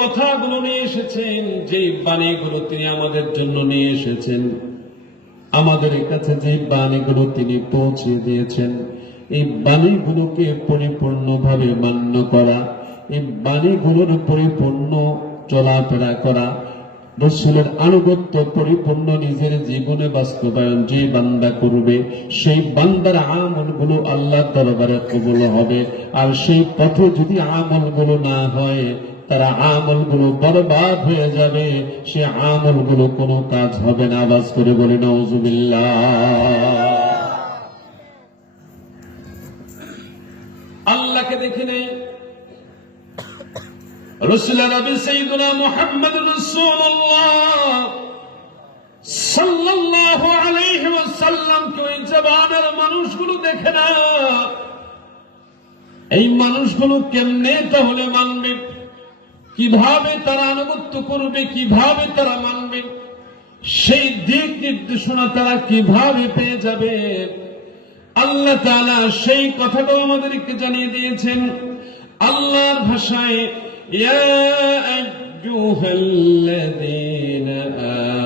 কথাগুলো নিয়ে এসেছেন, যে বাণীগুলো তিনি আমাদের জন্য নিয়ে এসেছেন, আমাদের কাছে যে বাণীগুলো তিনি পৌঁছে দিয়েছেন, এই বাণীগুলোকে পরিপূর্ণভাবে মান্য করা, এই বাণীগুলোর পরিপূর্ণ চলাফেরা করা, রাসূলের আনুগত্য পরিপূর্ণ নিজের জীবনে বাস্তবায়ন যে বান্দা করবে, সেই বান্দার আমলগুলো আল্লাহর দরবারে কবুল হবে। আর সেই পথে যদি আমলগুলো না হয়, তারা আমলগুলো বরবাদ হয়ে যাবে, সে আমলগুলো কোনো কাজ হবে না। আওয়াজ করে বলি নাউজুবিল্লাহ। আল্লাহকে দেখে নেই, রাসূল নবী সাইয়্যিদুনা মুহাম্মদুর রাসূলুল্লাহ সাল্লাল্লাহু আলাইহি ওয়াসাল্লাম কে ওই জবানের মানুষগুলো দেখে না। এই মানুষগুলো কেমনে তাহলে মানবে, কিভাবে তারা আনুগত্য করবে, কিভাবে তারা মানবে, সেই দিক নির্দেশনা তারা কিভাবে পেয়ে যাবে, আল্লাহ তাআলা সেই কথাটাও আমাদেরকে জানিয়ে দিয়েছেন আল্লাহর ভাষায়, ইয়া আইয়ুহাল্লাযীনা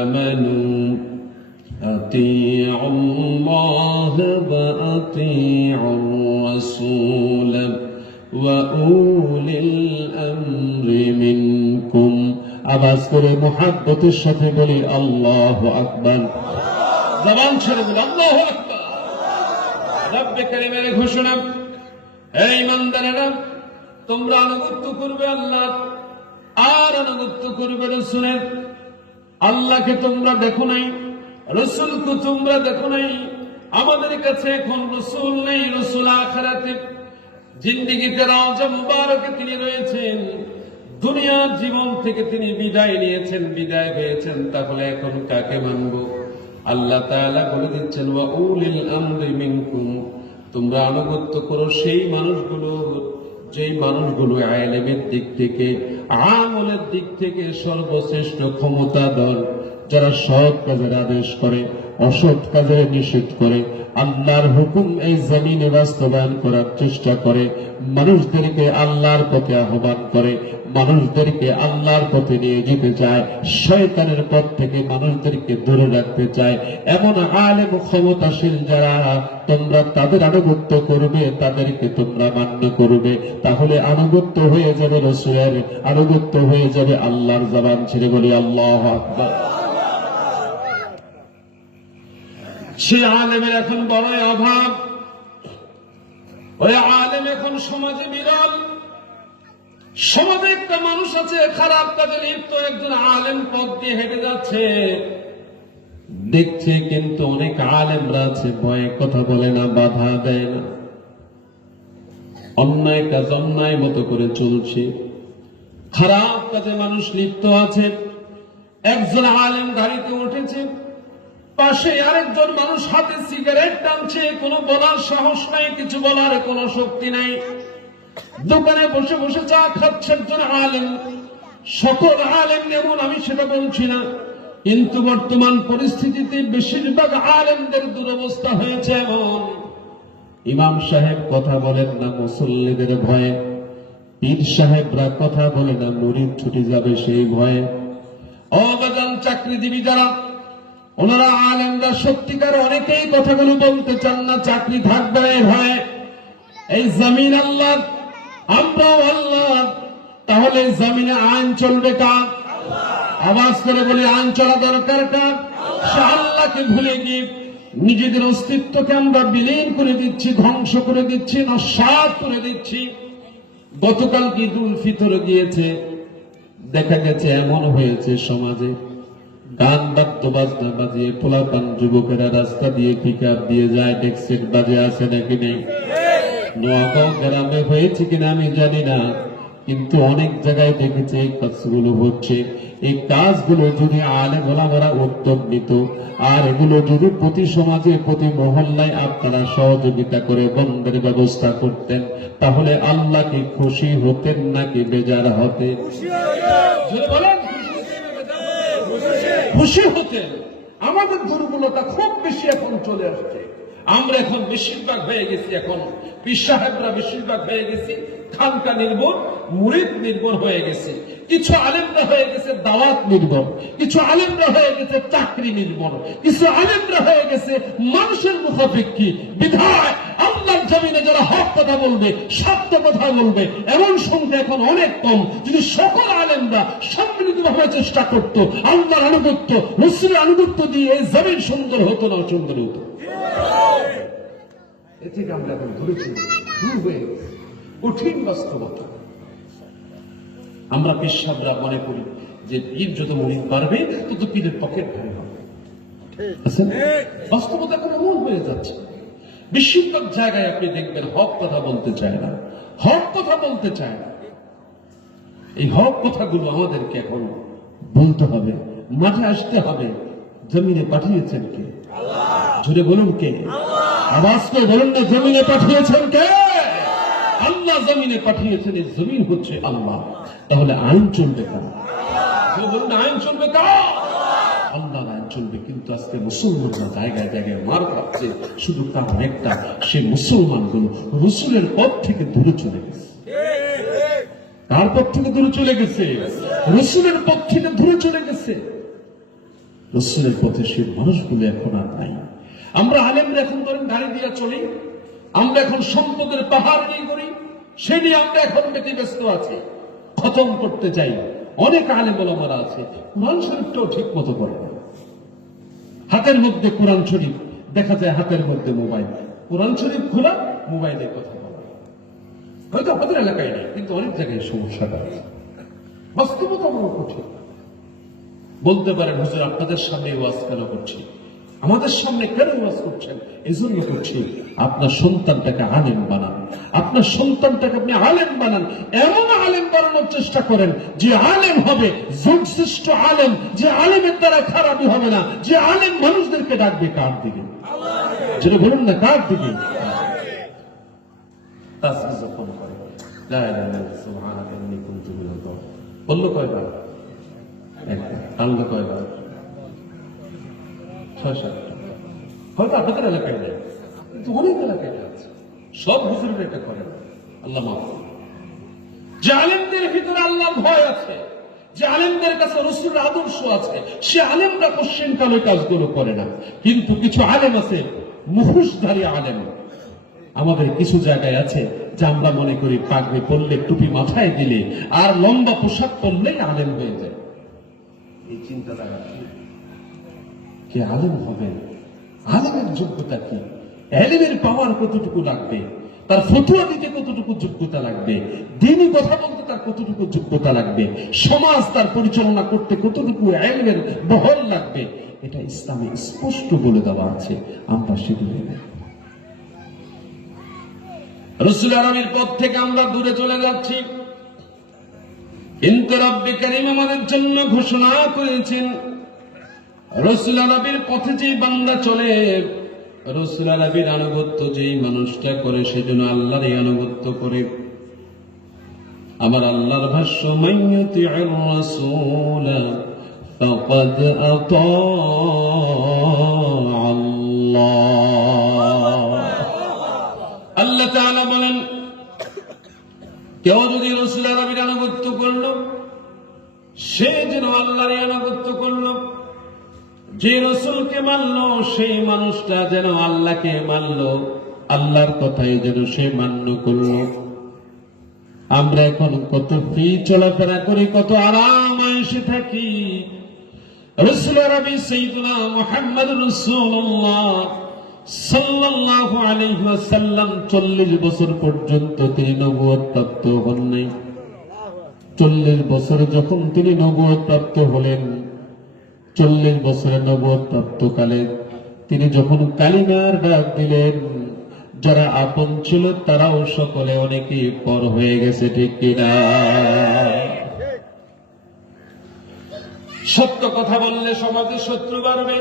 আমানু আতিউল্লাহ ওয়া আতিউর রাসূল ওয়া উলিল আমরি মিনকুম। আওয়াজ করে মুহাব্বতের সাথে বলি আল্লাহু আকবার। জবান ছেড়ে বলি আল্লাহু আকবার। রব্বে কারীমের ঘোষণা, এই ইমানদারেরা, তোমরা আনুগত্য করবে আল্লাহ আর আনুগত্য করবে রাসূলের। আল্লাহকে তোমরা দেখো নাই, রাসূলকে তোমরা দেখো নাই। আমাদের কাছে এখন রাসূল নেই, রাসূল আখিরাতে জিন্দেগিতে রওজা মুবারকে তিনি রয়েছেন, দুনিয়ার জীবন থেকে তিনি বিদায় নিয়েছেন, বিদায় হয়েছেন। তাহলে এখন কাকে মানব? আল্লাহ তাআলা বলে দিচ্ছেন, ওয়া উলিল আমরি মিনকুম, তোমরা আনুগত্য করো সেই মানুষগুলো, যেই মানুষগুলো ইলমের দিক থেকে, আমলের দিক থেকে সর্বশ্রেষ্ঠ ক্ষমতাধর, যারা সৎ কাজের আদেশ করে, অসৎ কাজের নিষেধ করে, আল্লাহর হুকুম এই জমিনে বাস্তবায়ন করার চেষ্টা করে, মানুষদেরকে আল্লাহর পথে আহ্বান করে, মানুষদেরকে আল্লাহর পথে নিয়ে যেতে চায়, শয়তানের পথ থেকে মানুষদেরকে দূরে রাখতে চায়, এমন আলেম ক্ষমতাশীল যারা, তোমরা তাদের আনুগত্য করবে, তাদেরকে তোমরা মান্য করবে। তাহলে আনুগত্য হয়ে যাবে রাসূলের, আনুগত্য হয়ে যাবে আল্লাহর। জবান ছেড়ে বলি আল্লাহু আকবার। সে আলেমের এখন বড়ই অভাব। ওই আলেম এখন সমাজে বিরল। সমাজে একটা মানুষ আছে খারাপ কাজে লিপ্ত, একজন আলেম পথ দিয়ে হেঁটে যাচ্ছে, দেখছে, কিন্তু অনেক আলেমরা আছে ভয়ে কথা বলে না, বাধা দেয় না, অন্যায় কাজ অন্যায় মতো করে চলছে, খারাপ কাজে মানুষ লিপ্ত আছে। একজন আলেম গাড়িতে উঠেছে, পাশে আরেকজন মানুষ হাতে সিগারেট টানছে, কোনো বলার সাহস নাই, কিছু বলার কোনো শক্তি নাই। দোকানে বসে বসে চা খাচ্ছে একজন আলেম। সকল আলেম যেমন, আমি সেটা বলছি না, কিন্তু বর্তমান পরিস্থিতিতে বেশিরভাগ আলেমদের দুরবস্থা হয়েছে এমন, ইমাম সাহেব কথা বলেন না মুসল্লিদের ভয়ে, পীর সাহেবরা কথা বলে না মুরিদ ছুটে যাবে সেই ভয়ে। অবাজান চাকরিজীবী যারা, ওনারা আলেমরা সত্যিকার অনেকেই কথাগুলো বলতে চান না, চাকরি থাকবে ভয়ে। এই জমিন আল্লাহ, আমরাও আল্লাহ, তাহলে জমিনে আইন চলবে কার? আওয়াজ করে বলি আইন চলা দরকার কার? সে আল্লাহকে ভুলে গিয়ে নিজেদের অস্তিত্বকে আমরা বিলীন করে দিচ্ছি, ধ্বংস করে দিচ্ছি, নস্যাৎ করে দিচ্ছি। গতকাল ঈদুল ফিতর গিয়েছে, দেখা গেছে এমন হয়েছে সমাজে, গান বাদ্য বাজনা বাজিয়ে পোলাপান যুবকেরা রাস্তা দিয়ে পিকআপ দিয়ে যায়, ট্যাক্সির বাজে আছে নাকি নেই? নোয়াগাঁও গ্রামে হয়েছে কিনা আমি জানি না, কিন্তু অনেক জায়গায় দেখেছি এই কাজগুলো হচ্ছে। এই কাজগুলো যদি আলেম ওলামারা উদ্যোগ নিত, আর এগুলো যদি প্রতি সমাজে প্রতি মহল্লায় আপনারা সহযোগিতা করে বন্ধের ব্যবস্থা করতেন, তাহলে আল্লাহ কি খুশি হতেন নাকি বেজার হতেন? খুশি হতেন। আমাদের দুর্বলতা খুব বেশি এখন চলে আসছে, আমরা এখন বেশিরভাগ হয়ে গেছি, এখন পীর সাহেবরা বেশিরভাগ হয়ে গেছি খানকা নির্ভর, মুরিদ নির্ভর হয়ে গেছে। কিছু আলেমরা হয়ে গেছে দাওয়াত নির্ভর, কিছু আলেমরা হয়ে গেছে চাকরি নির্ভর, কিছু আলেমরা হয়ে গেছে মানুষের মুখাপেক্ষী। বিধায় আল্লাহর জমিনে যারা হক কথা বলবে, সত্য কথা বলবে, এমন সংখ্যা এখন অনেক কম। যদি সকল আলেমরা সম্মিলিতভাবে চেষ্টা করত আল্লাহর আনুগত্য, রাসূলের আনুগত্য দিয়ে এই জমিন সুন্দর হতো না সুন্দর হতো। এ থেকে আমরা এখন ধরেছি দূর হয়ে গেছে কঠিন বাস্তবতা। আমরা পেশাবরা মনে করি যে পীর যত মুরিদ পারবে তত পীরের পকেট ভারী হবে। বাস্তবতা এখন এমন হয়ে যাচ্ছে, বেশিরভাগ জায়গায় আপনি দেখবেন হক কথা বলতে চায় না, হক কথা বলতে চায় না। এই হক কথাগুলো আমাদেরকে এখন বলতে হবে, মাঠে আসতে হবে। জমিনে পাঠিয়েছেন কে? জোরে বলুন কে? আওয়াজ করে বলুন না, জমিনে পাঠিয়েছেন কে? আল্লাহ জমিনে পাঠিয়েছেন। এই জমিন হচ্ছে আল্লাহ। তাহলে আইন চলবে কার? বলুন আইন চলবে কার? আল্লাহর আইন চলবে। কিন্তু আজকে মুসলমানরা জায়গায় জায়গায় মার খাচ্ছে, শুধু কারণ একটা, সে মুসলমানগুলো রাসূলের পথ থেকে দূরে চলে গেছে। কার পথ থেকে দূরে চলে গেছে? রাসূলের পথ থেকে দূরে চলে গেছে। রাসূলের পথে সে মানুষগুলো এখন আর নাই। আমরা আলেমরা এখন ধরেন গাড়ি দিয়ে চলি, আমরা এখন সম্পদের পাহাড় নিয়ে করি, সে নিয়ে আমরা এখন ব্যতিব্যস্ত আছি, খতম করতে চাই। অনেক আলেম ওলামারা আছে কোরআন শরীফটাও ঠিক মতো করে না। হাতের মধ্যে কোরআন শরীফ, দেখা যায় হাতের মধ্যে মোবাইল, কোরআন শরীফ খোলা, মোবাইলে কথা বলা। হয়তো আমাদের এলাকায় নেই, কিন্তু অনেক জায়গায় সমস্যাটা আছে। বাস্তবতা বড় কঠিন। বলতে পারেন হুজুর আপনাদের সামনে ওয়াজ কেন করছি, আমাদের সামনে কেন ওয়াজ করছেন? এই জন্য করছি আপনার সন্তানটাকে আলেম বানান, আপনার সন্তানটাকে আপনি আলেম বানান, এমন আলেম বানানোর চেষ্টা করেন যে আলেম হবে যুগশ্রেষ্ঠ আলেম, যে আলেমের দ্বারা খারাপই হবে না, যে আলেম মানুষদেরকে ডাকবে কার দিকে? যেটা বলুন না, কার দিকে? তাসবিহ যখন করে লা ইলাহা ইল্লাল্লাহ সুবহানাকা ইন্নী কুনতু মিনাজ জালিমিন, বললো কয়বার? একবার। আল্লাহ কয়বার? ৬-৭। হয়তো আপনাদের এলাকায় নেই, কিন্তু অনেক এলাকায় আছে। সব হুজুরের এটা করেন। আল্লাহ মাফ করুন। যে আলেমদের ভিতরে আল্লাহর ভয় আছে, যে আলেমদের কাছে রাসূলের আদর্শ আছে, সে আলেমরা কোশ্চেন কালে কাজগুলো করে না। কিন্তু কিছু আলেম আছে মুখোশধারী আলেম আমাদের কিছু জায়গায় আছে, যে আমরা মনে করি পাগড়ি পরলে, টুপি মাথায় দিলে আর লম্বা পোশাক পরলেই আলেম হয়ে যায়। এই চিন্তাধারা কে আলেম হবে? আলেমের যোগ্যতা কি? আলেমের পাওয়ার কতটুকু লাগবে? তার ফতোয়া দিতে কতটুকু যোগ্যতা লাগবে? দ্বীনি কথা বলতে তার কতটুকু যোগ্যতা লাগবে? সমাজ তার পরিচালনা করতে কতটুকু ইলমের বহর লাগবে? এটা ইসলামে স্পষ্ট বলে দেওয়া আছে। আমরা সেগুলো রাসূল আরবির পথ থেকে আমরা দূরে চলে যাচ্ছি। কিন্তু রব্বে কারীম আমাদের জন্য ঘোষণা করেছেন, রাসূল আরবির পথে যে বান্দা চলে, রাসূল আরবির আনুগত্য যেই মানুষটা করে, সেজন্য আল্লাহরই আনুগত্য করে। আমার আল্লাহর ভাষ্য, মাইয়াতি'র রাসূল ফাকাদ আতা আল্লাহ। আল্লাহ তাআলা বলেন, কেউ যদি রাসূল আরবির আনুগত্য করল, সে যেন আল্লাহরই আনুগত্য করল। যে রাসূলকে মানল, সেই মানুষটা যেন আল্লাহকে মানল, আল্লাহর কথাই যেন সে মান্য করল। আমরা এখন কত ফ্রি চলাফেরা করি, কত আরাম আয়েশে থাকি। রাসূল আরবি সাইয়্যিদুনা মুহাম্মদুর রাসূলুল্লাহ সাল্লাল্লাহু আলাইহি ওয়াসাল্লাম 40 বছর পর্যন্ত তিনি নবুয়ত প্রাপ্ত হন নাই। 40 বছর যখন তিনি নবুয়ত প্রাপ্ত হলেন, 40 বছরের নবুয়ত প্রাপ্তকালে তিনি যখন কালিমার ডাক দিলেন, যারা আপন ছিল তারাও সকলে অনেকেই পর হয়ে গেছে, ঠিক কিনা? সত্য কথা বললে সমাজে শত্রু বাড়বে,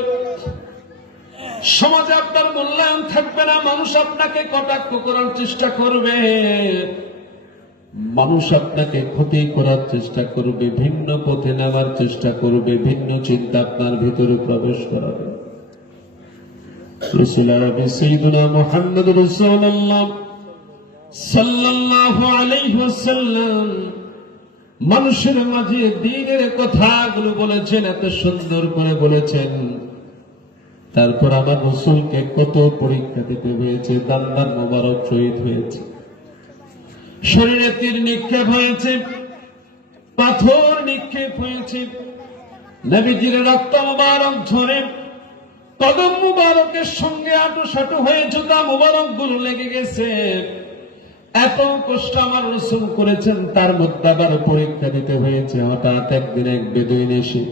সমাজে আপনার মূল্যায়ন থাকবে না, মানুষ আপনাকে কটাক্ষ করার চেষ্টা করবে, মানুষ আপনাকে ক্ষতি করার চেষ্টা করবে, ভিন্ন পথে নেওয়ার চেষ্টা করবে, ভিন্ন চিন্তা আপনার ভিতরে প্রবেশ করাবে। রাসূল আরবি সাইয়্যিদুনা মুহাম্মদুর রাসূলুল্লাহ সাল্লাল্লাহু আলাইহি ওয়াসাল্লাম মানুষের মাঝে দ্বীনের কথাগুলো বলেছেন, এত সুন্দর করে বলেছেন। তারপর আমার রাসূলকে কত পরীক্ষা দিতে হয়েছে, দান্দান মোবারক শহীদ হয়েছে, শরীরে তীর নিক্ষেপ হয়েছে, পাথর নিক্ষেপ হয়েছে, নবীজির রক্ত মুবারক ঝরে কদম মুবারকের সঙ্গে আঁটুসাঁটু হয়ে জুতা মুবারক গুলো লেগে গেছে। এত কষ্ট আমার রাসূল করেছেন, তার মধ্যে আবার পরীক্ষা দিতে হয়েছে। হঠাৎ একদিন এক বেদুইন এসে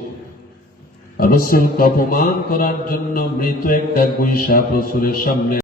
রাসূলকে অপমান করার জন্য মৃত একটা গুই সাপ রাসূলের সামনে